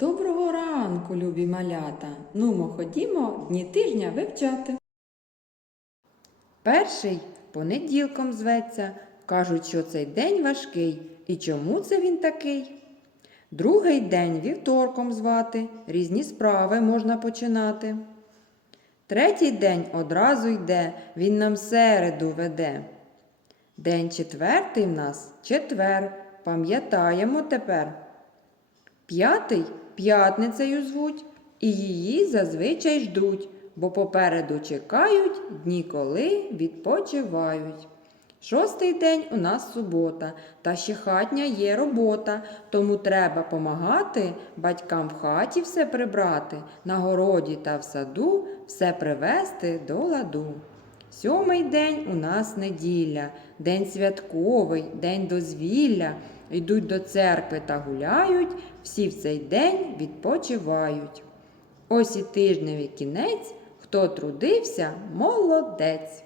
Доброго ранку, любі малята. Нумо ходімо дні тижня вивчати. Перший понеділком зветься. Кажуть, що цей день важкий. І чому це він такий? Другий день вівторком звати, різні справи можна починати. Третій день одразу йде, він нам середу веде. День четвертий в нас четвер, пам'ятаємо тепер. П'ятий п'ятницею звуть, і її зазвичай ждуть, бо попереду чекають дні, коли відпочивають. Шостий день у нас субота, та ще хатня є робота, тому треба помагати батькам в хаті все прибрати, на городі та в саду все привести до ладу. Сьомий день у нас неділя, день святковий, день дозвілля. Йдуть до церкви та гуляють, всі в цей день відпочивають. Ось і тижневий кінець, хто трудився, молодець.